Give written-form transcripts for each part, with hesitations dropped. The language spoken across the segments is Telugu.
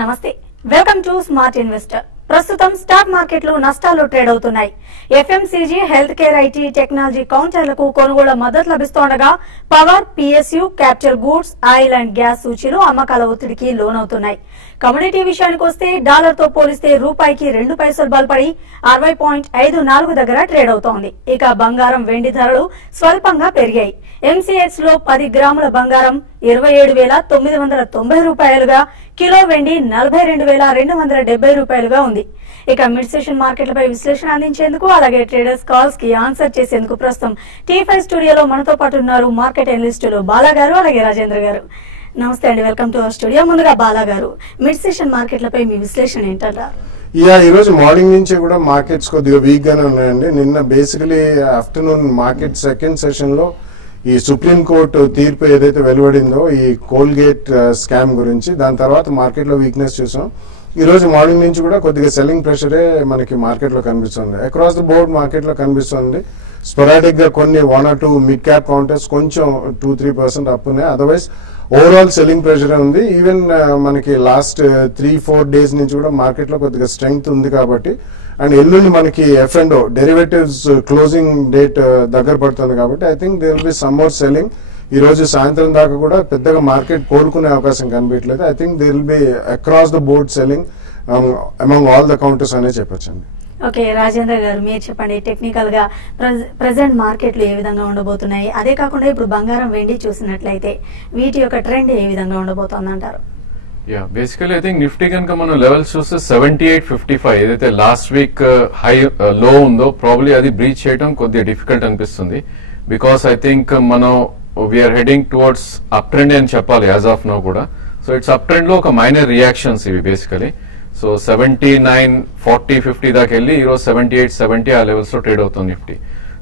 నమస్తే వెల్కమ్ టు స్మార్ట్ ఇన్వెస్టర్. ప్రస్తుతం స్టాక్ మార్కెట్లు నష్టాల్లో ట్రేడ్ అవుతున్నాయి. FMCG, health care, IT, technology కౌంటర్లకు కొనుగోలు మద్దతు లభిస్తుండగా power, PSU, capital goods, oil and gas సూచీలు అమ్మకాల ఒత్తిడికి లోనవుతున్నాయి. కమోడిటీ విషయానికి వస్తే డాలర్తో పోలిస్తే రూపాయికి 2 పైసలు బలపడి 60.54 దగ్గర ట్రేడ్ అవుతోంది. ఇక బంగారం, వెండి ధరలు స్వల్పంగా పెరిగాయి. ఎంసీఎక్స్ లో 10 గ్రాముల బంగారం 27,990 రూపాయలుగా, కిలో వెండి 42,270 రూపాయలుగా ఉంది. ఇక మిడ్ సెషన్ మార్కెట్లపై విశ్లేషణ అందించేందుకు, అలాగే ట్రేడర్స్ కాల్స్ కి ఆన్సర్ చేసేందుకు ప్రస్తుతం T5 స్టూడియోలో మనతో పాటు ఉన్నారు మార్కెట్ అనలిస్టులు బాలా గారు, అలాగే రాజేంద్ర గారు. నమస్తే అండి, వెల్కమ్ టు అవర్ స్టూడియో. ముందుగా బాలా గారు, మిడ్ సెషన్ మార్కెట్లపై మీ విశ్లేషణ ఏంటంటారు? ఈ రోజు మార్నింగ్ నుంచి కూడా మార్కెట్స్ కొద్దిగా వీక్ గానే ఉన్నాయండి. నిన్న basically afternoon market second session లో ఈ సుప్రీం కోర్టు తీర్పు ఏదైతే వెలువడిందో ఈ కోల్గేట్ స్కామ్ గురించి, దాని తర్వాత మార్కెట్ లో వీక్నెస్ చూసాం. ఈ రోజు మార్నింగ్ నుంచి కూడా కొద్దిగా సెల్లింగ్ ప్రెషరే మనకి మార్కెట్ లో కనిపిస్తుంది. అక్రాస్ ద బోర్డ్ మార్కెట్ లో కనిపిస్తుంది. స్పొరాడిక్ గా కొన్ని 1 or 2 మిడ్ క్యాప్ కౌంటర్స్ కొంచెం 2-3% అప్ ఉన్నాయి. అదర్వైజ్ ఓవరాల్ సెల్లింగ్ ప్రెషర్ ఉంది. ఈవెన్ మనకి లాస్ట్ 3-4 డేస్ నుంచి కూడా మార్కెట్ లో కొద్దిగా స్ట్రెంగ్త్ ఉంది కాబట్టి, అండ్ ఎల్లుండి మనకి F&O డెరివేటివ్స్ క్లోజింగ్ డేట్ దగ్గర పడుతుంది కాబట్టి I think there will be some more selling. ఈ రోజు సాయంత్రం దాకా కూడా పెద్దగా మార్కెట్ కోరుకునే అవకాశం కనిపించలేదు. I think there will be across the board selling among all the counters అనే చెప్పొచ్చండి. ఓకే, రాజేంద్ర గారు మీరు చెప్పండి, టెక్నికల్ గా ప్రెసెంట్ మార్కెట్లు ఏ విధంగా ఉండబోతున్నాయి? అదే కాకుండా ఇప్పుడు బంగారం, వెండి చూసినట్లయితే వీటి యొక్క ట్రెండ్ ఏ విధంగా ఉండబోతోంది అంటారు? బేసికలీ ఐ థింక్ నిఫ్టీ కనుక మనం లెవెల్స్ చూస్తే 78.55 ఏదైతే లాస్ట్ వీక్ హై లో ఉందో ప్రాబ్లీ అది బ్రీచ్ చేయడం కొద్దిగా డిఫికల్ట్ అనిపిస్తుంది. బికాస్ ఐ థింక్ మనం we're heading towards up trend అని చెప్పాలి యాజ్ ఆఫ్ నౌ కూడా. సో ఇట్స్ అప్ ట్రెండ్ లో ఒక మైనర్ రియాక్షన్స్ ఇవి బేసికలీ. సో 79, 40, 50 దాకా వెళ్ళి ఈరోజు 78, 70 ఆ లెవెల్స్ లో ట్రేడ్ అవుతుంది Nifty.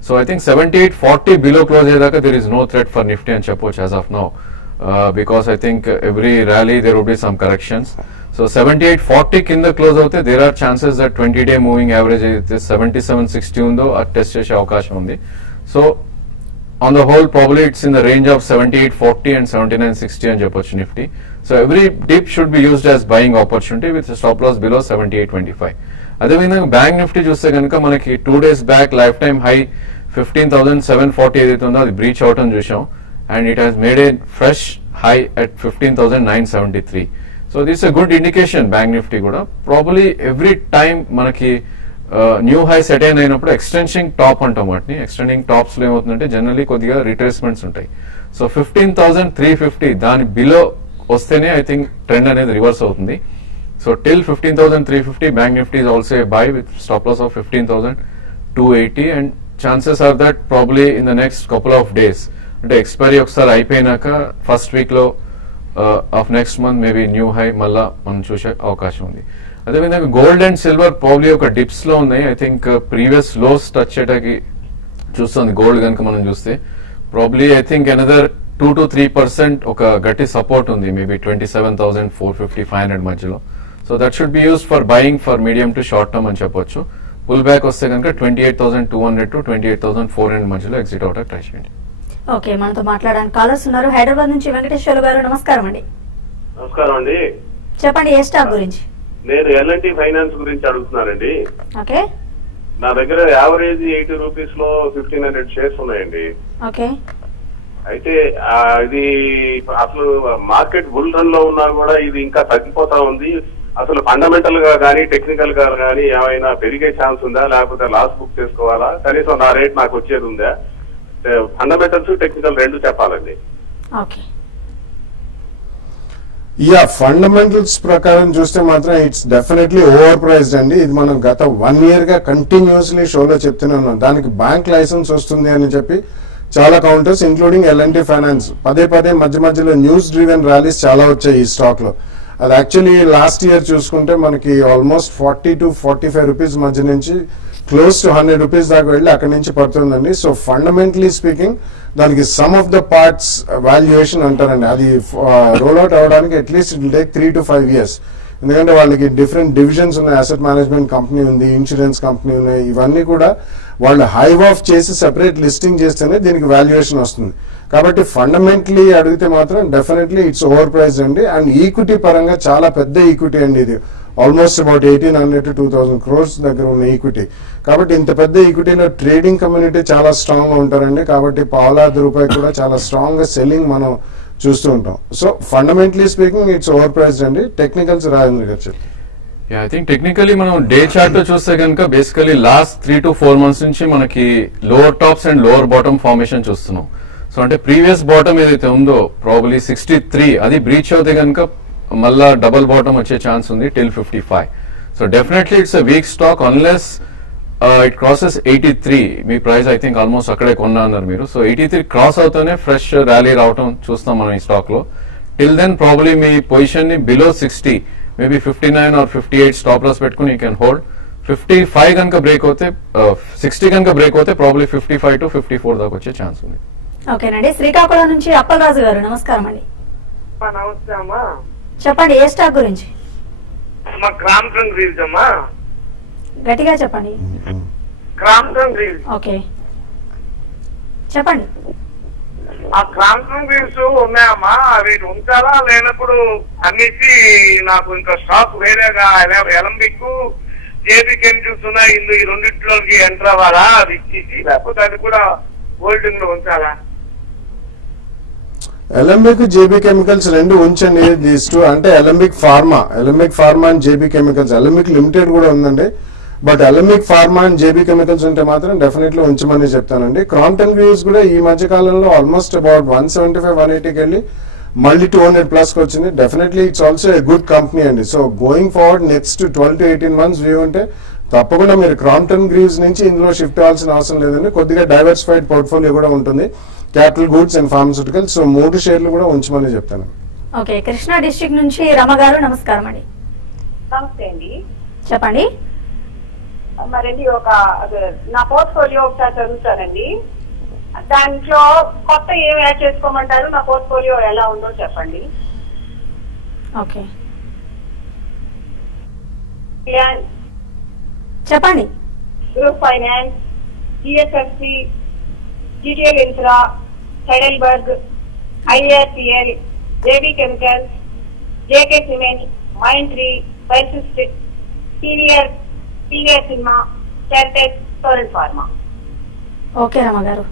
So I think 78, 40 below close అయ్యేదాకా there is no threat for Nifty అని చెప్పొచ్చు as of now. Because I think every rally there would be some corrections. So 78, 40 kinda close out there are chances that 20-day moving average is 77.60 undo test chese avakasham undi. So on the whole probably it's in the range of 78.40 and 79.60 అని చెప్పొచ్చు Nifty. So every dip should be used as buying opportunity with a stop loss below 78.25. అదేవిధంగా బ్యాంక్ నిఫ్టీ చూస్తే కనుక మనకి 2 days back life time high 15,740 ఏదైతే ఉందో అది బ్రీచ్ అవటం చూసాం. And it has made a fresh high at 15,973. So this is a good indication bank nifty kuda. Probably every time manaki new high set అయినప్పుడు extending top antam వాటిని. Extending tops లో ఏమవుతుందంటే జనరల్లీ కొద్దిగా రిట్రేస్మెంట్స్ ఉంటాయి. సో 15,350 దాని బిలో వస్తేనే ఐ థింక్ ట్రెండ్ అనేది రివర్స్ అవుతుంది. So till 15,350 bank Nifty is also a buy with stop loss of 15,280 and chances are that probably in the next couple of days అంటే ఎక్స్పైరీ ఒకసారి అయిపోయినాక ఫస్ట్ వీక్ లో of next month maybe new high మళ్ళా మనం చూసే అవకాశం ఉంది. అదేవిధంగా గోల్డ్ అండ్ సిల్వర్ ప్రాబ్లీ ఒక డిప్స్ లో ఉన్నాయి. I think previous lows touch చేయడానికి చూస్తుంది గోల్డ్ కనుక మనం చూస్తే ప్రాబ్లీ ఐ థింక్ అనదర్ 2-3% ఒక గట్టి సపోర్ట్ ఉంది మేబీ 27,450, 500 మధ్యలో. So that should be used for buying for medium to short term అని చెప్పొచ్చు. పుల్ బ్యాక్ వస్తే కనుక 28,200 to 28,400 మధ్యలో ఎగ్జిట్ అవుట్ ట్రై చేయండి. ఓకే, మనతో మాట్లాడడానికి కాలర్స్ ఉన్నారు. హైదరాబాద్ నుంచి వెంకటేశ్వర గారు, నమస్కారం అండి. నమస్కారం అండి, చెప్పండి ఏ స్టాక్ గురించి? నేను L&T ఫైనాన్స్ గురించి అడుగుతున్నానండి. ఓకే, నా దగ్గర యావరేజ్ 80 రూపీస్ లో 1,500 షేర్స్ ఉన్నాయండి. ఓకే, అయితే ఇది అసలు మార్కెట్ బుల్ రన్ లో ఉన్నా కూడా ఇది ఇంకా తగ్గిపోతా ఉంది. అసలు ఫండమెంటల్ గా కానీ టెక్నికల్ గా కానీ ఏమైనా పెరిగే ఛాన్స్ ఉందా, లేకపోతే లాస్ బుక్ చేసుకోవాలా? కనీసం నా రేట్ నాకు వచ్చేది ఉందా? ఫండమెంటల్స్ టెక్నికల్ రెండు చెప్పాలండి. ఓకే, ఫండమెంటల్స్ ప్రకారం చూస్తే మాత్రం ఇట్స్ డెఫినెట్లీ ఓవర్ ప్రైస్డ్ అండి. ఇది మనం గత 1 year గా కంటిన్యూస్లీ షోలో చెప్తున్నాను. దానికి బ్యాంక్ లైసెన్స్ వస్తుంది అని చెప్పి చాలా కౌంటర్స్ ఇంక్లూడింగ్ L&T ఫైనాన్స్ పదే మధ్య మధ్యలో న్యూస్ డ్రివెన్ ర్యాలీస్ చాలా వచ్చాయి ఈ స్టాక్ లో. అది యాక్చువల్లీ లాస్ట్ ఇయర్ చూసుకుంటే మనకి ఆల్మోస్ట్ 40 to 45 రూపీస్ మధ్య నుంచి క్లోజ్ టు 100 రూపీస్ దాకా వెళ్ళి అక్కడి నుంచి పడుతుందండి. సో ఫండమెంటలీ స్పీకింగ్ దానికి some of the parts valuation అంటారండి. అది రోల్అవుట్ అవడానికి at least it will take 3 to 5 years. ఎందుకంటే వాళ్ళకి డిఫరెంట్ డివిజన్స్ ఉన్నాయి. అసెట్ మేనేజ్మెంట్ కంపెనీ ఉంది, ఇన్సూరెన్స్ కంపెనీ ఉన్నాయి. ఇవన్నీ కూడా వాళ్ళు హైవ్ ఆఫ్ చేసి సెపరేట్ లిస్టింగ్ చేస్తేనే దీనికి వాల్యుయేషన్ వస్తుంది. కాబట్టి ఫండమెంటలీ అడిగితే మాత్రం డెఫినెట్లీ ఇట్స్ ఓవర్ ప్రైస్ అండి. అండ్ ఈక్విటీ పరంగా చాలా పెద్ద ఈక్విటీ అండి ఇది, ఆల్మోస్ట్ అబౌట్ 1800 to 2000 crores దగ్గర ఉన్న ఈక్విటీ. కాబట్టి ఇంత పెద్ద ఈక్విటీలో ట్రేడింగ్ కమ్యూనిటీ చాలా స్ట్రాంగ్ గా ఉంటారండి. కాబట్టి పావులాది రూపాయలు కూడా చాలా స్ట్రాంగ్ గా సెల్లింగ్ మనం చూస్తూ ఉంటాం. So fundamentally speaking it's over priced అండి. టెక్నికల్స్ రాజేంద్ర గారు చెప్పారు. ఐ థింక్ టెక్నికలీ మనం డే చార్ట్ లో చూస్తే కనుక బేసికలీ లాస్ట్ 3 to 4 months నుంచి మనకి lower tops and lower bottom formation చూస్తున్నాం. సో అంటే ప్రీవియస్ బాటమ్ ఏదైతే ఉందో ప్రాబబ్లీ 63 అది బ్రీచ్ అవుతే కనుక మళ్ళా డబుల్ బాటమ్ వచ్చే ఛాన్స్ ఉంది till 55. So definitely it's a week stock unless it crosses 83. Me price I think almost అక్కడే కొన్నా అన్నారు మీరు. సో 83 క్రాస్ అవుతూనే ఫ్రెష్ ర్యాలీ రావటం చూస్తాం మనం ఈ స్టాక్ లో. టిల్ దెన్ ప్రాబబ్లీ మీ పొజిషన్ ని below 60 maybe 59 or 58 stop loss పెట్టుకుని యూ కెన్ హోల్డ్. 55 కనుక బ్రేక్ అవుతే 60 కనుక బ్రేక్ అవుతే ప్రాబబ్లీ 55 to 54 దాకా వచ్చే ఛాన్స్ ఉంది. ఓకేనండి. శ్రీకాకుళం నుంచి అప్పలరాజు గారు నమస్కారం అండి. నమస్తే అమ్మా. చెప్పండి ఏ స్టాక్ గురించి? మా క్రాంప్టన్ గ్రీవ్స్ అమ్మా. గట్టిగా చెప్పండి. Crompton Greaves. ఓకే చెప్పండి. ఆ క్రాంప్టన్ గ్రీవ్స్ ఉన్నాయమ్మా, అవి ఉంచాలా లేనప్పుడు అన్నిటి నాకు ఇంకా స్టాక్ వేరేగా ఎలంబిక్ జేబీ కెమికల్స్ ఉన్నాయి, ఈ రెండింటిలోకి ఎంటర్ అవ్వాలా అది ఇచ్చేసి, లేకపోతే అది కూడా హోల్డింగ్ లో ఉంచాలా? ఎలంబిక్ జేబీ కెమికల్స్ రెండు ఉంచండి. దీస్ టూ అంటే Alembic pharma and JB chemicals. Alembic limited కూడా ఉందండి, but Alembic pharma and JB chemicals ఉంటే మాత్రం డెఫినెట్లీ ఉంచమని చెప్తానండి. క్రాంప్టన్ గ్రీవ్స్ కూడా ఈ మధ్య కాలంలో ఆల్మోస్ట్ అబౌట్ 175-180కి వెళ్ళి మళ్ళీ 200+ కి వచ్చింది. Definitely it's also a good company అండి. So going forward next 12 to 18 months view ఉంటే తప్పకుండా మీరు క్రాంప్టన్ గ్రీవ్స్ నుంచి ఇందులో షిఫ్ట్ అవ్వాల్సిన అవసరం లేదండి. కొద్దిగా డైవర్సిఫైడ్ పోర్ట్ఫోలియో కూడా ఉంటుంది, capital goods and pharmaceuticals. So 3 షేర్లు కూడా ఉంచమని చెప్తాను. ఓకే కృష్ణా డిస్ట్రిక్ట్ నుంచి రమ గారు నమస్కారం అండి. నమస్తే అండి. చెప్పండి. మరండి నా పోర్ట్ఫోలియో ఒకసారి చదువుతానండి. దాంట్లో కొత్త ఏం యాడ్ చేసుకోమంటారు, నా పోర్ట్ఫోలియో ఎలా ఉందో చెప్పండి. ఓకే చెప్పండి. Group finance, GSFC, GTL infra, Heidelberg, IRPL, JB chemicals, JK cement, mind tree, persistent, senior cinema, టెర్టెక్, torrent pharma. Okay Rama garu.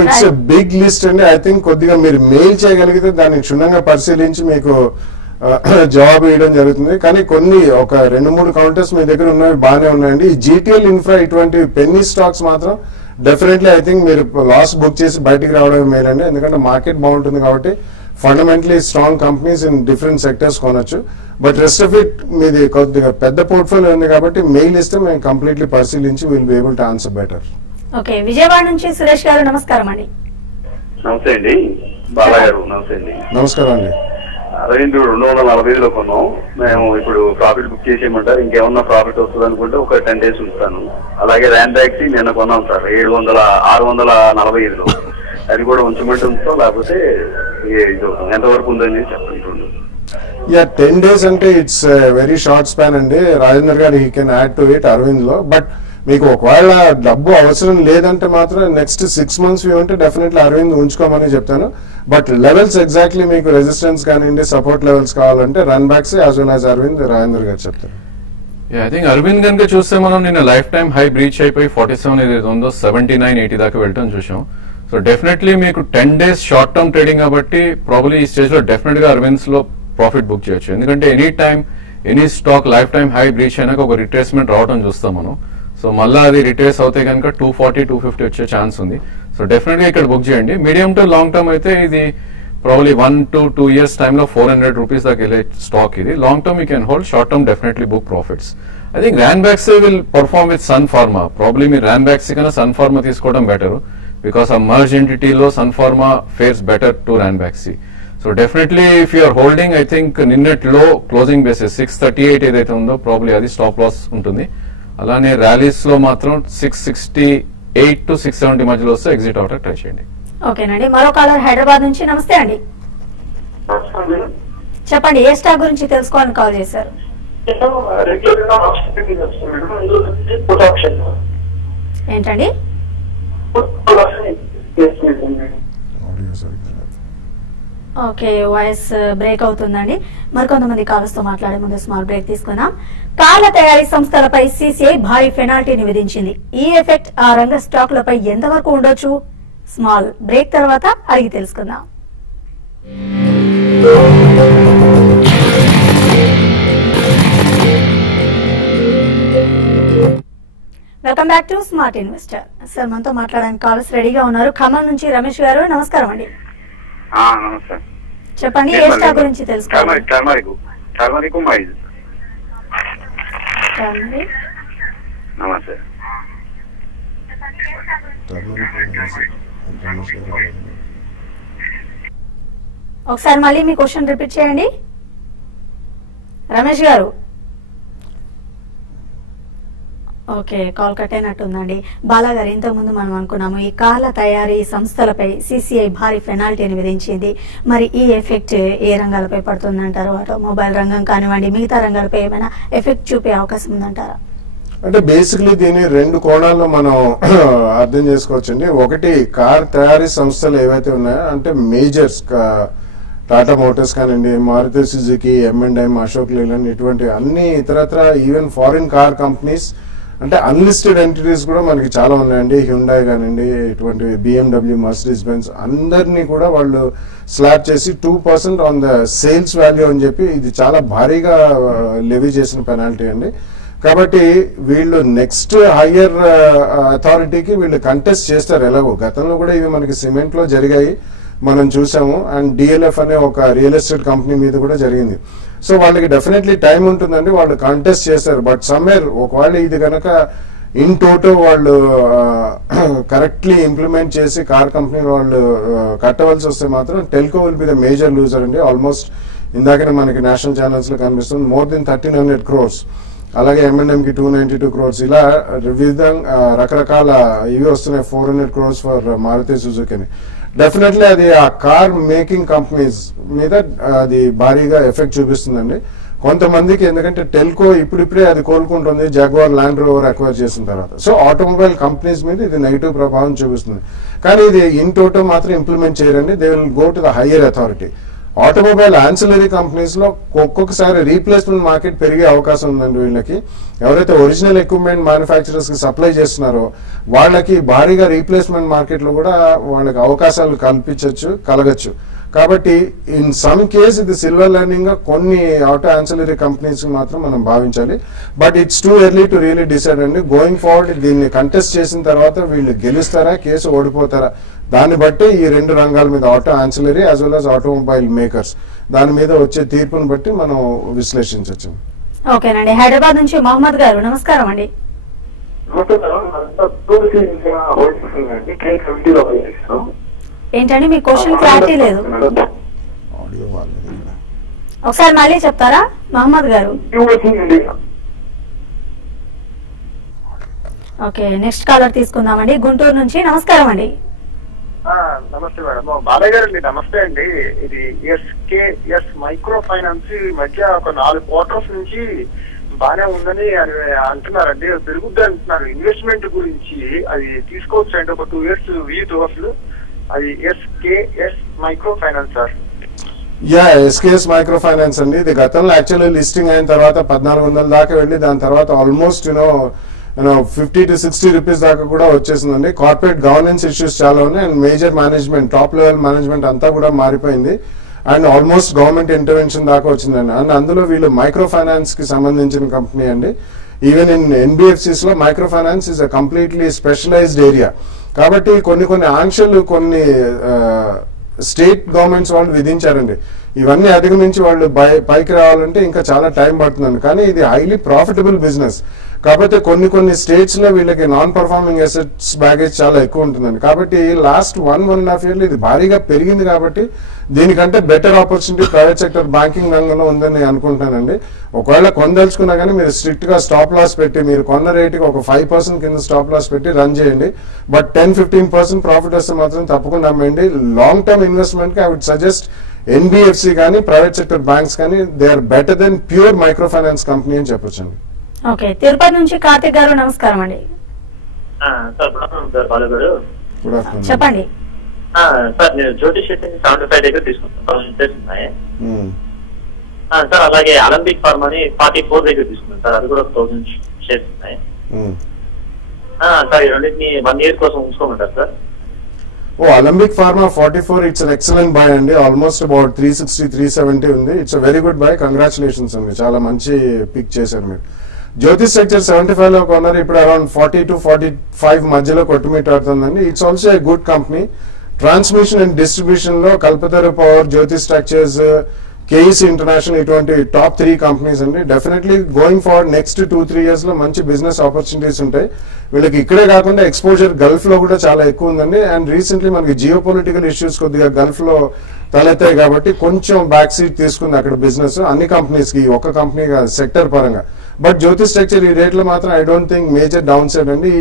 It's a big list అండి. ఐ థింక్ కొద్దిగా మీరు మెయిల్ చేయగలిగితే దాన్ని క్షుణ్ణంగా పరిశీలించి మీకు జవాబు ఇవ్వడం జరుగుతుంది. కానీ ఒక 2-3 కౌంటర్స్ మీ దగ్గర ఉన్నవి బాగానే ఉన్నాయండి. ఈ జీటీఎల్ ఇన్ఫ్రా ఇటువంటి పెన్నీ స్టాక్స్ మాత్రం డెఫినెట్లీ ఐ థింక్ మీరు లాస్ బుక్ చేసి బయటికి రావడం మేలండి. ఎందుకంటే మార్కెట్ బాగుంటుంది కాబట్టి fundamentally strong companies in different sectors కొనొచ్చు. బట్ రెస్ట్ ఆఫ్ ఇట్ మీది కొద్దిగా పెద్ద పోర్ట్ఫోలియో ఉంది కాబట్టి మెయిల్ ఇస్తే మేము కంప్లీట్లీ పరిశీలించి will be able to answer better. Okay Vijayawada నుంచి సురేష్ గారు నమస్కారం అండి. నమస్తే అండి బాలా గారు. నమస్తే అండి. నమస్కారం అండి. అరవింద్ 245లో కొన్నాం మేము. ఇప్పుడు ప్రాఫిట్ బుక్ చేసేయమంటారు, ఇంకేమన్నా ప్రాఫిట్ వస్తుంది అనుకుంటే ఒక 10 days ఉంచుతాను. అలాగే ర్యాన్ ట్యాక్సీ నిన్న కొన్నాం సార్ 645లో, అది కూడా ఉంచమంటే ఉంచుతాం, లేకపోతే ఎంతవరకు ఉందని చెప్పండి. 10 days అంటే ఇట్స్ వెరీ షార్ట్ స్పాన్ అండి. రాజేందర్ గారు he can add to it Arvind లో. బట్ మీకు ఒకవేళ డబ్బు అవసరం లేదంటే మాత్రం నెక్స్ట్ 6 months వ్యూ ఉంటే డెఫినెట్లీ అరవింద్ ఉంచుకోమని చెప్తాను. బట్ లెవెల్స్ ఎగ్జాక్ట్లీ మీకు రెసిస్టెన్స్ కానివ్వండి, సపోర్ట్ లెవెల్స్ కావాలంటే run backs as well as Arvind Rajender గారు చెప్తారు. ఐ థింక్ అరవింద్ కనుక చూస్తే మనం నిన్న లైఫ్ టైం హై బ్రీచ్ అయిపోయి 47 ఏదైతే ఉందో 79-80 దాకా వెళ్ళటం చూసాం. సో డెఫినెట్లీ మీకు 10 days షార్ట్ టర్మ్ ట్రేడింగ్ కాబట్టి ప్రాబ్లీ ఈ స్టేజ్ లో డెఫినెట్ గా అరవింద్స్ లో ప్రాఫిట్ బుక్ చేయొచ్చు. ఎందుకంటే any time any stock lifetime high breach అయినాక ఒక రిట్రేస్మెంట్ రావడం చూస్తాం మనం. సో మళ్ళీ అది రిట్రేస్ అవుతే కనుక 240-250 వచ్చే ఛాన్స్ ఉంది. సో డెఫినెట్ గా ఇక్కడ బుక్ చేయండి. మీడియం టు లాంగ్ టర్మ్ అయితే ఇది ప్రాబ్లీ 1 to 2 years టైంలో 400 రూపీస్ దాకా వెళ్ళే స్టాక్ ఇది. Long term you can hold, short term definitely book profits. I think Ranbaxy will perform with Sun Pharma. Probably మీరు ర్యాన్ బ్యాక్సీ కన్నా సన్ ఫార్మా తీసుకోవడం బెటర్, బికాస్ ఆ మర్జ్ ఎంటిటీలో Sun Pharma fares better to Ranbaxy. So definitely if you're holding I think నిన్నట్ లో క్లోజింగ్ బేసిస్ 638 ఏదైతే ఉందో ప్రాబ్లీ అది స్టాప్ లాస్ ఉంటుంది. అలానే ర్యాలీస్ లో మాత్రం 668 to 670 మధ్యలో వస్తే ఎగ్జిట్ అవడానికి ట్రై చేయండి. ఓకేనండి. మరో కాలర్ హైదరాబాద్ నుంచి. నమస్తే అండి. చెప్పండి ఏ స్టాక్ గురించి తెలుసుకోవాలని కాల్ చేశారు? ఏంటండి? ఆడియో సరిగ్గా లేదు. ఓకే, వాయిస్ బ్రేక్ అవుతుందండి. మరికొంతమంది కాలర్స్ తో మాట్లాడే ముందు స్మాల్ బ్రేక్ తీసుకున్నాం. కార్ల తయారీ సంస్థలపై సిసిఐ భారీ పెనాల్టీని విధించింది. ఈ ఎఫెక్ట్ ఆ రంగ స్టాకులపై ఎంతవరకు ఉండొచ్చు? స్మాల్ బ్రేక్ తర్వాత అడిగి తెలుసుకుందాం. Welcome back to smart investor. Sir, మనతో మాట్లాడడానికి కాలర్స్ రెడీగా ఉన్నారు. ఖమ్మం నుంచి రమేష్ గారు, నమస్కారం అండి. నమస్తే. చెప్పండి, ఏ స్టాక్ గురించి తెలుసుకోవాలి? నమస్తే. ఒకసారి మళ్ళీ మీ క్వశ్చన్ రిపీట్ చేయండి Ramesh garu. Okay, call cut అయినట్టుందండి. బాలా గారు, ఇంతకు ముందు మనం అనుకున్నాము ఈ కార్ల తయారీ సంస్థలపై సిసిఐ భారీ పెనాల్టీని విధించింది. మరి ఈ ఎఫెక్ట్ ఏ రంగాలపై పడుతుందంటారు? ఆటోమొబైల్ రంగం కానివ్వండి, మిగతా రంగాలపై ఏమైనా ఎఫెక్ట్ చూపే అవకాశం ఉందంటారా? అంటే బేసిక్లీ దీన్ని రెండు కోణాల్లో మనం అర్థం చేసుకోవచ్చండి. ఒకటి, కార్ తయారీ సంస్థలు ఏవైతే ఉన్నాయో, అంటే మేజర్స్ టాటా మోటార్స్ కానివ్వండి, మారుతి సుజుకి, M&M, అశోక్ లేలాండ్, ఇటువంటి అన్ని ఇతరత్ర ఈవెన్ ఫారిన్ కార్ కంపెనీస్, అంటే అన్లిస్టెడ్ ఎంటిటీస్ కూడా మనకి చాలా ఉన్నాయండి. హ్యుండాయ్ కానివ్వండి, ఇటువంటి BMW, మర్సిడీస్ బెంజ్, అందరినీ కూడా వాళ్ళు స్లాబ్ చేసి 2% ఆన్ ద సేల్స్ వాల్యూ అని చెప్పి ఇది చాలా భారీగా లెవీ చేసిన పెనాల్టీ అండి. కాబట్టి వీళ్ళు నెక్స్ట్ హయ్యర్ అథారిటీకి వీళ్ళు కంటెస్ట్ చేస్తారు. ఎలాగో గతంలో కూడా ఇవి మనకి సిమెంట్ లో జరిగాయి, మనం చూసాము. అండ్ DLF అనే ఒక రియల్ ఎస్టేట్ కంపెనీ మీద కూడా జరిగింది. సో వాళ్ళకి డెఫినెట్లీ టైం ఉంటుందండి, వాళ్ళు కంటెస్ట్ చేస్తారు. బట్ సమ్వేర్ ఒకవేళ ఇది కనుక ఇన్ టోటల్ వాళ్ళు కరెక్ట్లీ ఇంప్లిమెంట్ చేసి కార్ కంపెనీ వాళ్ళు కట్టవలసి వస్తే మాత్రం Telco will be the major loser అండి. ఆల్మోస్ట్ ఇందాకనే మనకి నేషనల్ ఛానల్స్ లో కనిపిస్తుంది, మోర్ దెన్ 1300 crores. అలాగే M&M కి 292 crores. ఇలా వివిధ రకరకాల ఇవి వస్తున్నాయి. 400 crores ఫర్ మారుతి సుజుకి అని. డెఫినెట్లీ అది ఆ కార్ మేకింగ్ కంపెనీస్ మీద అది భారీగా ఎఫెక్ట్ చూపిస్తుందండి కొంతమందికి. ఎందుకంటే టెల్కో ఇప్పుడిప్పుడే అది కోలుకుంటుంది జాగ్వార్ ల్యాండ్ రోవర్ అక్వైర్ చేసిన తర్వాత. సో ఆటోమొబైల్ కంపెనీస్ మీద ఇది నెగిటివ్ ప్రభావం చూపిస్తుంది. కానీ ఇది ఇన్ టోటల్ మాత్రం ఇంప్లిమెంట్ చేయరండి. They will go to the higher authority. Automobile ancillary companies లో ఒక్కొక్కసారి రీప్లేస్మెంట్ మార్కెట్ పెరిగే అవకాశం ఉందండి. వీళ్ళకి ఎవరైతే ఒరిజినల్ ఎక్విప్మెంట్ మ్యానుఫ్యాక్చరర్స్ కి సప్లై చేస్తున్నారో వాళ్ళకి భారీగా రీప్లేస్మెంట్ మార్కెట్ లో కూడా వాళ్ళకి అవకాశాలు కలగచ్చు. కాబట్టి ఇన్ సమ్ కేస్ ఇది సిల్వర్ లైనింగ్ గా కొన్ని ఆటో యాన్సిలరీ కంపెనీస్ మాత్రం మనం భావించాలి. But it's too early to really decide అండి. గోయింగ్ ఫార్వర్డ్ దీన్ని కంటెస్ట్ చేసిన తర్వాత వీళ్ళు గెలుస్తారా, కేసు ఓడిపోతారా, దాన్ని బట్టి ఈ రెండు రంగాల మీద auto ancillary as well as automobile makers దాని మీద వచ్చే తీర్పును బట్టి మనం విశ్లేషించవచ్చు. ఓకేనండి. హైదరాబాద్ నుంచి మహమ్మద్ గారు, నమస్కారం అండి. ఏంటండి మీ క్వశ్చన్ క్లారిటీ లేదు, ఒకసారి మళ్ళీ చెప్తారా మహమ్మద్ గారు? ఓకే, నెక్స్ట్ కాలర్ తీసుకుందామండి. గుంటూరు నుంచి, నమస్కారం అండి. నమస్తే మేడం. బాలయ్య గారు అండి, నమస్తే అండి. ఇది SKS మైక్రో ఫైనాన్స్ మధ్య ఒక 4 quarters నుంచి బానే ఉందని అంటున్నారండి, పెరుగుద్ది అంటున్నారు. ఇన్వెస్ట్మెంట్ గురించి అది తీసుకోవచ్చు అండి, ఒక 2 years వ్యూ అసలు. అది SKS micro finance sir. SKS micro finance అండి. ఇది గతంలో యాక్చువల్లీ లిస్టింగ్ అయిన తర్వాత 1400 దాకా వెళ్ళి దాని తర్వాత ఆల్మోస్ట్ 50 to 60 రూపీస్ దాకా కూడా వచ్చేసిందండి. కార్పొరేట్ గవర్నెన్స్ ఇష్యూస్ చాలా ఉన్నాయి and major management, top level management అంతా కూడా మారిపోయింది అండ్ ఆల్మోస్ట్ గవర్నమెంట్ ఇంటర్వెన్షన్ దాకా వచ్చిందండి. అండ్ అందులో వీళ్ళు మైక్రో ఫైనాన్స్ కి సంబంధించిన కంపెనీ అండి. ఈవెన్ ఇన్ NBFCs లో microfinance is a completely specialised area. కాబట్టి కొన్ని ఆంక్షలు కొన్ని స్టేట్ గవర్నమెంట్స్ వాళ్ళు విధించారండి. ఇవన్నీ అధిగమించి వాళ్ళు పైకి రావాలంటే ఇంకా చాలా టైం పడుతుందండి. కానీ ఇది హైలీ ప్రాఫిటబుల్ బిజినెస్. కాకపోతే కొన్ని స్టేట్స్ లో వీళ్ళకి నాన్ పర్ఫార్మింగ్ అసెట్స్ బ్యాగేజ్ చాలా ఎక్కువ ఉంటుందండి. కాబట్టి లాస్ట్ 1.5 years ఇది భారీగా పెరిగింది. కాబట్టి దీనికంటే better opportunity private sector banking రంగంలో ఉందని అనుకుంటానండి. ఒకవేళ కొనదలుచుకున్నా కానీ మీరు స్ట్రిక్ట్ గా స్టాప్ లాస్ పెట్టి, మీరు కొన్న రేటుకి ఒక 5% కింద స్టాప్ లాస్ పెట్టి రన్ చేయండి. బట్ 10-15% ప్రాఫిట్ వస్తే మాత్రం తప్పకుండా అమ్మేయండి. లాంగ్ టర్మ్ ఇన్వెస్ట్మెంట్ కి ఐ వుడ్ సజెస్ట్ NBFC కానీ ప్రైవేట్ సెక్టర్ బ్యాంక్స్ కానీ they are better than pure micro finance company అని చెప్పొచ్చండి. ఓకే, తిరుపతి నుంచి కార్తిక్ గారు, నమస్కారం అండి. సార్ గుడ్ ఆఫ్టర్నూన్ సార్ బాలగారు. Good afternoon. చెప్పండి. సార్ నేను జ్యోతిష్ శెట్టి 75 దగ్గర తీసుకుంటాను, ఇంట్రెస్ట్ ఉన్నాయి సార్. అలాగే అలంబిక్ ఫార్మ్ అని 44 దగ్గర తీసుకున్నాను సార్, అది కూడా 1000 షేర్స్ ఉన్నాయి సార్. ఈ రెండింటిని 1 year కోసం ఉంచుకోమంటారు sir? Alembic Pharma 44 it's an excellent buy అండి. ఆల్మోస్ట్ అబౌట్ 360 370 ఉంది. It's a very good buy, congratulations అండి, చాలా మంచి పిక్ చేశారు మీరు. జ్యోతిష్ స్ట్రక్చర్ 75 లో కొన్నారు, ఇప్పుడు అరౌండ్ 40 to 45 మధ్యలో కొట్టుమిట్టాడుతుందండి. It's also a good company. Transmission and distribution లో కల్పతరు పవర్, జ్యోతిష్ స్ట్రక్చర్స్, కేఈసీ ఇంటర్నేషనల్ ఇటువంటి టాప్ 3 కంపెనీస్ అండి. Definitely going forward next 2-3 years లో మంచి బిజినెస్ ఆపర్చునిటీస్ ఉంటాయి వీళ్ళకి. ఇక్కడే కాకుండా ఎక్స్పోజర్ గల్ఫ్ లో కూడా చాలా ఎక్కువ ఉందండి. అండ్ రీసెంట్లీ మనకి జియో పొలిటికల్ ఇష్యూస్ కొద్దిగా గల్ఫ్ లో తలెత్తాయి కాబట్టి కొంచెం బ్యాక్ సీట్ తీసుకుంది అక్కడ బిజినెస్, అన్ని కంపెనీస్ కి, ఒక్క కంపెనీ కాదు, సెక్టర్ పరంగా. బట్ జ్యోతిష్ స్ట్రక్చర్ ఈ రేట్ లో మాత్రం I don't think major down side అండి.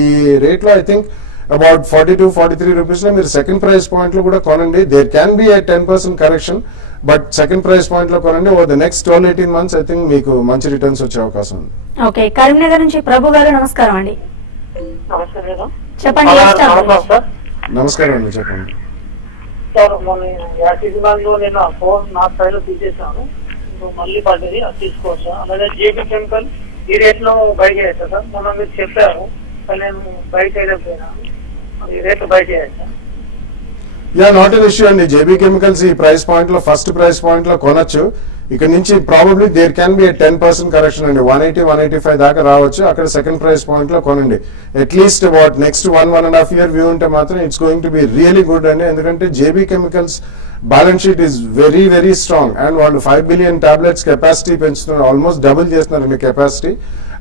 ఈ రేట్ లో ఐ థింక్ అబౌట్ 42-43 రూపీస్ లో మీరు సెకండ్ ప్రైస్ పాయింట్ లో కూడా కొనండి. There can be a 10% correction, but second price point లో కొనండి. Over the next 12-18 months I think మీకు మంచి రిటర్న్స్ వచ్చే అవకాశం ఉంది. ఓకే, కరీంనగర్ నుంచి ప్రభు గారు నమస్కారం అండి. నమస్తే మేడం. చెప్పండి. నమస్కారం అండి, చెప్పండి. సార్ మొన్న యాక్సిస్ బ్యాంక్ లో నేను ఫోన్ నా స్థాయిలో తీసేసాను, మళ్ళీ పడ్డది, అది తీసుకోవచ్చా? అలాగే జేబీ కెమికల్ ఈ రేట్ లో బై చేయొచ్చా సార్? మొన్న మీరు చెప్పారు, నేను బై చేయలేకపోయినాను, ఈ రేట్ బై చేయొచ్చా? యా, నాట్ ఎన్ ఇష్యూ అండి. జేబీ కెమికల్స్ ఈ ప్రైస్ పాయింట్ లో, ఫస్ట్ ప్రైస్ పాయింట్ లో కొనొచ్చు. ఇక్కడ నుంచి probably there can be a 10% correction అండి. 180-185 దాకా రావచ్చు. అక్కడ సెకండ్ ప్రైస్ పాయింట్ లో కొనండి. At least about next 1-1.5 year view ఉంటే మాత్రం it's going to be really good అండి. ఎందుకంటే JB chemicals balance sheet is very very strong. And వాళ్ళు 5 billion టాబ్లెట్స్ కెపాసిటీ పెంచుతున్నారు, ఆల్మోస్ట్ డబుల్ చేస్తున్నారండి కెపాసిటీ.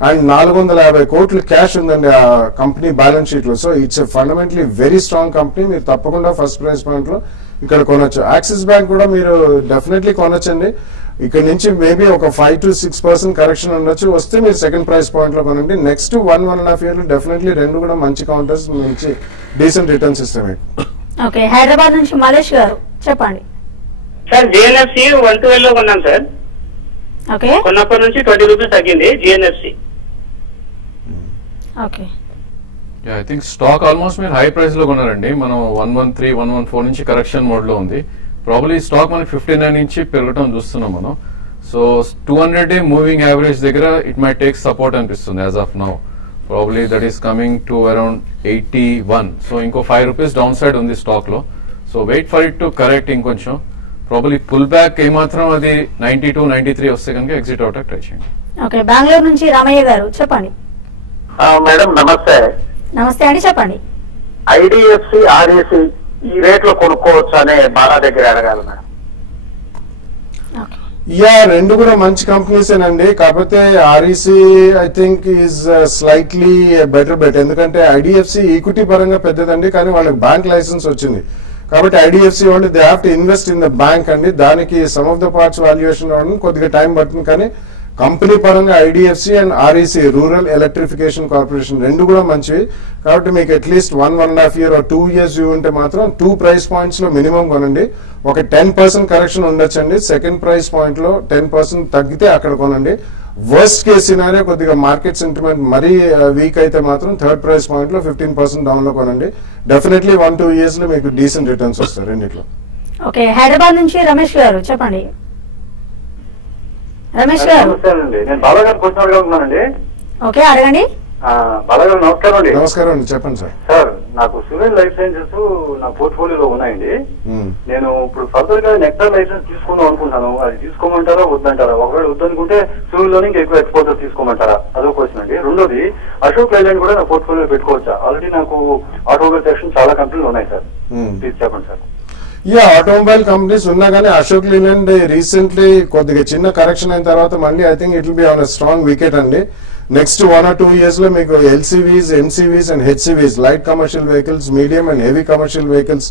అండ్ 450 కోట్లు క్యాష్ ఉందండి ఆ కంపెనీ బ్యాలెన్స్ షీట్ లో. So it's fundamentally very strong company. మీరు తప్పకుండా ఫస్ట్ ప్రైస్ పాయింట్ లో ఇక్కడ కొనొచ్చు. యాక్సిస్ బ్యాంక్ కూడా మీరు డెఫినెట్లీ కొనొచ్చండి. ఇక్కడ నుంచి మేబీ ఒక 5-6% కరెక్షన్ ఉండొచ్చు. వస్తే మీరు సెకండ్ ప్రైస్ పాయింట్ లో కొనండి. నెక్స్ట్ 1-1.5 year లో డెఫినెట్లీ రెండు కూడా మంచి కౌంటర్స్, మంచి డీసెంట్ రిటర్న్స్ ఇస్తాయి మీకు. ఓకే, హైదరాబాద్ నుంచి మలేష్ గారు చెప్పండి. సార్ జిఎన్ఎఫ్సి 112 లో కొన్నాను సార్. ఓకే, కొన్నప్పటి నుంచి 20 రూపీస్ తగ్గింది GNFC. Okay, I think stock almost మీరు హై ప్రైస్ లో కొన్నారండి. మనం 113, 114 నుంచి కరెక్షన్ మోడ్ లో ఉంది. ప్రాబ్లీ స్టాక్ మనకి 59 నుంచి పెరగటం చూస్తున్నాం మనం. సో 200-day మూవింగ్ యావరేజ్ దగ్గర ఇట్ మై టేక్ సపోర్ట్ అనిపిస్తుంది as of now. Probably that is coming to around 81. So ఇంకో 5 రూపీస్ డౌన్ సైడ్ ఉంది స్టాక్ లో. So wait for it to correct ఇంకొంచెం. ప్రాబ్లీ పుల్ బ్యాక్ ఏమాత్రం అది 92-93 వస్తే కనుక ఎగ్జిట్ అవుట్ ట్రై చేయండి. ఓకే, బెంగళూరు నుంచి రామయ్య గారు చెప్పండి. మేడం నమస్తే. నమస్తే అండి, చెప్పండి. ఐడిఎఫ్సి, ఆర్ఈసి ఈ రేట్ లో కొనుక్కోవచ్చు అనే బాలా దగ్గర అడగాలి మేడం. యా, రెండు కూడా మంచి కంపెనీస్ ఏనండి. కాకపోతే REC I think is slightly better bet. ఎందుకంటే ఐడిఎఫ్సి ఈక్విటీ పరంగా పెద్దదండి, కానీ వాళ్ళకి బ్యాంక్ లైసెన్స్ వచ్చింది కాబట్టి ఐడిఎఫ్సి వాళ్ళు they have to invest in the bank అండి. దానికి some of the parts valuation రావడం కొద్దిగా టైం పడుతుంది. కానీ కంపెనీ పరంగా IDFC and REC, rural electrification corporation, రెండు కూడా మంచివి. కాబట్టి మీకు at least 1-1.5 year or 2 years view ఉంటే మాత్రం 2 price points లో మినిమం కొనండి. ఒక 10% కరెక్షన్ ఉండొచ్చండి. సెకండ్ ప్రైస్ పాయింట్ లో 10% తగ్గితే అక్కడ కొనండి. వర్స్ట్ కేస్ సినారియో కొద్దిగా మార్కెట్ సెంటిమెంట్ మరీ వీక్ అయితే మాత్రం థర్డ్ ప్రైస్ పాయింట్ లో 15% డౌన్ లో కొనండి. డెఫినెట్లీ 1-2 years లో మీకు డీసెంట్ రిటర్న్స్ వస్తాయి రెండిట్లో. ఓకే, హైదరాబాద్ నుంచి రమేష్ గారు చెప్పండి. రమేష్ గారు. నేను బాలాగారు క్వశ్చన్ అడగలుగుతున్నానండి. ఓకే, అడగండి. బాలాగారు నమస్కారం అండి. నమస్కారం అండి, చెప్పండి సార్. సార్ నాకు సివిల్ లైఫ్ సైన్సెస్ నా పోర్ట్ఫోలియోలో ఉన్నాయండి. నేను ఇప్పుడు ఫర్దర్ గా నెక్టర్ లైసెన్స్ తీసుకుందాం అనుకుంటాను. అది తీసుకోమంటారా వద్దంటారా? ఒకవేళ వద్దనుకుంటే సివిల్ లోనే ఎక్కువ ఎక్స్పోజర్ తీసుకోమంటారా? అదొక క్వశ్చన్ అండి. రెండోది అశోక్ లైలాండ్ కూడా నా పోర్ట్ఫోలియో పెట్టుకోవచ్చా? ఆల్రెడీ నాకు ఆటోమొబైల్ సెక్షన్ చాలా కంపెనీలు ఉన్నాయి సార్, ప్లీజ్ చెప్పండి సార్. యా, ఆటోమొబైల్ కంపెనీస్ ఉన్నా కానీ అశోక్ లీలాండ్ రీసెంట్లీ కొద్దిగా చిన్న కరెక్షన్ అయిన తర్వాత మళ్ళీ I think it will be on strong wicket అండి. నెక్స్ట్ 1 or 2 years లో మీకు LCVs, MCVs and HCVs, light commercial vehicles, medium and heavy commercial vehicles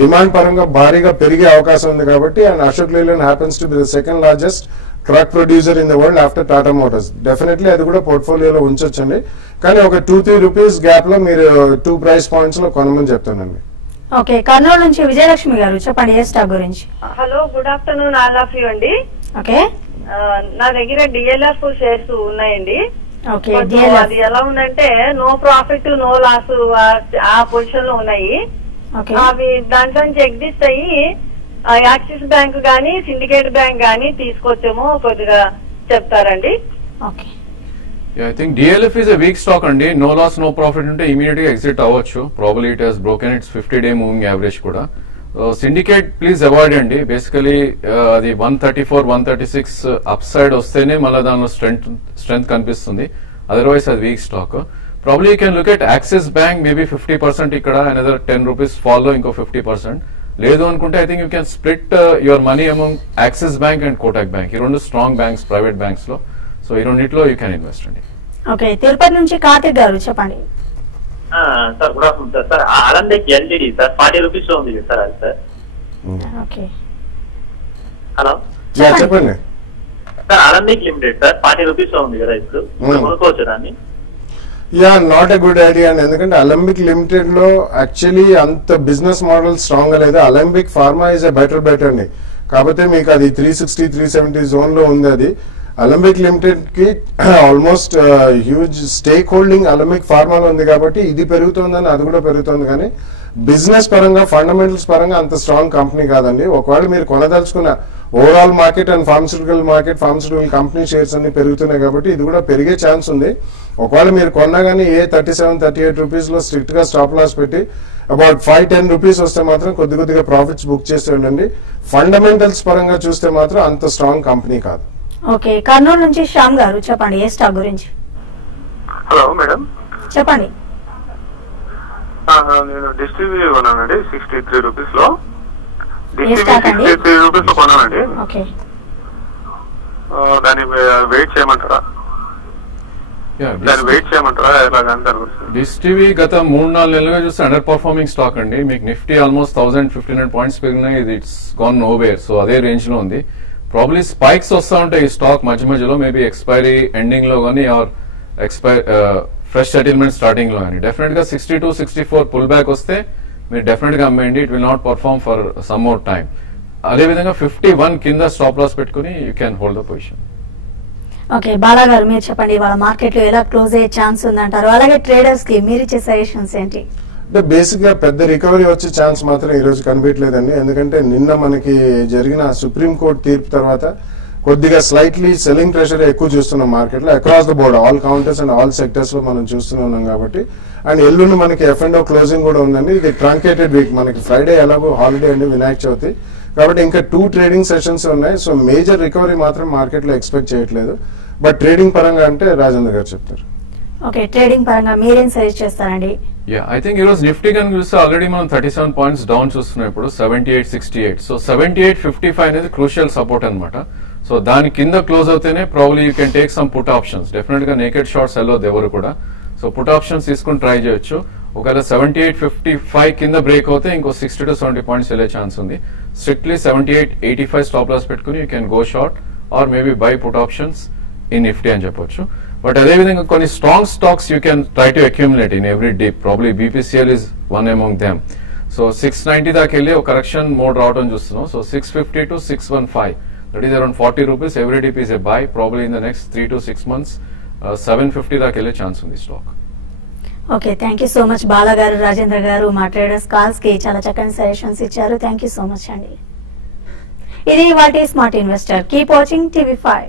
demand పరంగా భారీగా పెరిగే అవకాశం ఉంది కాబట్టి. And Ashok Leyland happens to be the second largest truck producer in the world after Tata Motors. Definitely అది కూడా పోర్ట్ఫోలియోలో ఉంచొచ్చండి. కానీ ఒక 2-3 రూపీస్ గ్యాప్ లో మీరు 2 price points లో కొనమని చెప్తానండి. ఓకే, కర్నూలు నుంచి విజయలక్ష్మి గారు చెప్పండి ఏ స్టాక్ గురించి. Hello, good afternoon all of you అండి. ఓకే, నా దగ్గర డిఎల్ఎఫ్ షేర్స్ ఉన్నాయండి. ఓకే అది ఎలా ఉందంటే నో ప్రాఫిట్ నో లాస్ ఆ పొజిషన్ లో ఉన్నాయి. అవి దాంట్లో నుంచి ఎగ్జిస్ట్ అయ్యి యాక్సిస్ బ్యాంక్ గానీ సిండికేట్ బ్యాంక్ గానీ తీసుకొచ్చేమో కొద్దిగా చెప్తారండి. Okay I think DLF is a weak stock అండి. నో లాస్ నో ప్రాఫిట్ ఉంటే ఇమీడియట్ గా ఎగ్జిట్ అవ్వచ్చు. Probably it has broken it's 50-day moving average కూడా. సిండికేట్ ప్లీజ్ అవాయిడ్ అండి. బేసికలీ అది 134 136 అప్ సైడ్ వస్తేనే మళ్ళీ దానిలో స్ట్రెంత్ కనిపిస్తుంది. అదర్వైజ్ అది week stock. Probably you can look at axis bank maybe 50% ఇక్కడ, అనదర్ 10 రూపీస్ ఫాల్ లో ఇంకో 50%. లేదు అనుకుంటే I think you can split your money among axis bank and Kotak bank. ఈ రెండు స్ట్రాంగ్ బ్యాంక్స్ ప్రైవేట్ బ్యాంక్స్ లో. సో ఈ రెండిట్లో యూ క్యాన్ ఇన్వెస్ట్ అండి. ఓకే తిరుపతి నుంచి కార్తిక్ గారు చెప్పండి. Sir good afternoon sir. Sir Alembic LTD sir 40 rupees లో ఉంది సార్ అది సార్. ఓకే హలో చెప్పండి sir. Alembic limited sir 40 rupees లో ఉంది కదా ఇప్పుడు, కొనుక్కోవచ్చు దాన్ని? Yeah not a good idea అండి. ఎందుకంటే అలంబిక్ లిమిటెడ్ లో యాక్చువల్లీ అంత బిజినెస్ మోడల్ స్ట్రాంగ్ గా లేదు. Alembic pharma is a better అండి. కాకపోతే మీకు అది 360 370 జోన్ లో ఉంది. అది అలంబిక్ లిమిటెడ్ కి almost huge stake holding Alembic ఫార్మాలో ఉంది కాబట్టి ఇది పెరుగుతుందని అది కూడా పెరుగుతుంది. కానీ బిజినెస్ పరంగా ఫండమెంటల్స్ పరంగా అంత స్ట్రాంగ్ కంపెనీ కాదండి. ఒకవేళ మీరు కొనదలుచుకున్న overall market and pharmaceutical company shares అన్ని పెరుగుతున్నాయి కాబట్టి ఇది కూడా పెరిగే ఛాన్స్ ఉంది. ఒకవేళ మీరు కొన్నా కానీ 37-38 రూపీస్ లో స్ట్రిక్ట్ గా స్టాప్ లాస్ పెట్టి అబౌట్ 5-10 రూపీస్ వస్తే మాత్రం కొద్దిగా ప్రాఫిట్స్ బుక్ చేసి వెళ్ళండి. ఫండమెంటల్స్ పరంగా చూస్తే మాత్రం అంత స్ట్రాంగ్ కంపెనీ కాదు. ఓకే కర్నూలు నుంచి శ్యామ్ గారు చెప్పండి ఏ స్టాక్ గురించి. హలో మేడం చెప్పండి. నేను డిస్టివి కొన్నానండి 63 రూపీస్ లో. 63 రూపీస్ లో కొన్నానండి. దాన్ని వెయిట్ చేయమంటారా? డిస్టివి గత 3-4 నెలలుగా చూస్తే అండర్ పర్ఫార్మింగ్ స్టాక్ అండి. మీకు నిఫ్టీ ఆల్మోస్ట్ 1000-1500 పాయింట్స్ పెరిగినాయి. It's gone nowhere. సో అదే రేంజ్ లో ఉంది. ప్రాబ్లీ స్పైక్స్ వస్తా ఉంటాయి ఈ స్టాక్ మధ్యలో, మేబీ ఎక్స్పైరీ ఎండింగ్ లో కానీ ఆర్ ఫ్రెష్ సెటిల్మెంట్ స్టార్టింగ్ లో కానీ. డెఫినెట్ గా 62-64 పుల్ బ్యాక్ వస్తే మీరు డెఫినెట్ గా అమ్మేయండి. It will not perform for some more time. అదేవిధంగా 51 కింద స్టాప్ లాస్ పెట్టుకుని you can hold the position. Okay Bala garu మీరు చెప్పండి ఇవాళ మార్కెట్ లో ఎలా క్లోజ్ అయ్యే ఛాన్స్ ఉందంటారు? అలాగే ట్రేడర్స్ కి మీరు ఇచ్చే సజెషన్స్ ఏంటి? అంటే బేసిక్ గా పెద్ద రికవరీ వచ్చే ఛాన్స్ మాత్రం ఈ రోజు కనిపించలేదండి. ఎందుకంటే నిన్న మనకి జరిగిన సుప్రీం కోర్టు తీర్పు తర్వాత కొద్దిగా స్లైట్లీ సెల్లింగ్ ప్రెషర్ ఎక్కువ చూస్తున్నాం మార్కెట్ లో across the board all counters and all sectors లో మనం చూస్తున్నాం కాబట్టి. అండ్ ఎల్లుండి మనకి F&O క్లోజింగ్ కూడా ఉందండి. ఇది ట్రంకేటెడ్ వీక్. మనకి ఫ్రైడే ఎలాగో హాలిడే అండి, వినాయక చవితి కాబట్టి ఇంకా 2 ట్రేడింగ్ సెషన్స్ ఉన్నాయి. సో మేజర్ రికవరీ మాత్రం మార్కెట్ లో ఎక్స్పెక్ట్ చేయట్లేదు. బట్ ట్రేడింగ్ పరంగా అంటే రాజేంద్ర గారు చెప్తారు. ఓకే ట్రేడింగ్ పరంగా మీరేం సజెస్ట్ చేస్తారండి? ఐ థింక్ ఈ రోజు నిఫ్టీ కనుక చూస్తే ఆల్రెడీ మనం 37 పాయింట్స్ డౌన్ చూస్తున్నాం ఇప్పుడు 78-68. సో 78-55 అనేది క్రూషియల్ సపోర్ట్ అనమాట. సో దాని కింద క్లోజ్ అవుతేనే probably you can take some put options. Definite గా నేకెడ్ షార్ట్స్ వెళ్ళొద్దు ఎవరు కూడా. సో పుట్ ఆప్షన్స్ తీసుకుని ట్రై చేయొచ్చు. ఒకవేళ 78-55 కింద బ్రేక్ అవుతే ఇంకో 60-70 పాయింట్స్ వెళ్ళే ఛాన్స్ ఉంది. స్ట్రిక్ట్లీ 78-85 స్టాప్ లాస్ పెట్టుకుని you can go short or maybe by put options in Nifty అని చెప్పొచ్చు. బట్ అదేవిధంగా కొన్ని strong stocks you can try to accumulate in every deep. Probably BPCL is one among them. So 690 దాకా వెళ్ళి ఒక కరెక్షన్ మోడ్ రావడం చూస్తున్నాం. So 650 to 615 that is around 40 rupees every deep is a by. Probably in the next 3 to 6 months 750 దాకా వెళ్ళే ఛాన్స్ ఉంది stock. Okay thank you so much Bala గారు, రాజేంద్ర గారు మా ట్రేడర్స్ కాల్స్ కి చాలా చక్కని సజెషన్స్ ఇచ్చారు. థ్యాంక్ యూ సో మచ్ అండి. ఇది ఇవాల్టి smart investor. Keep watching TV5.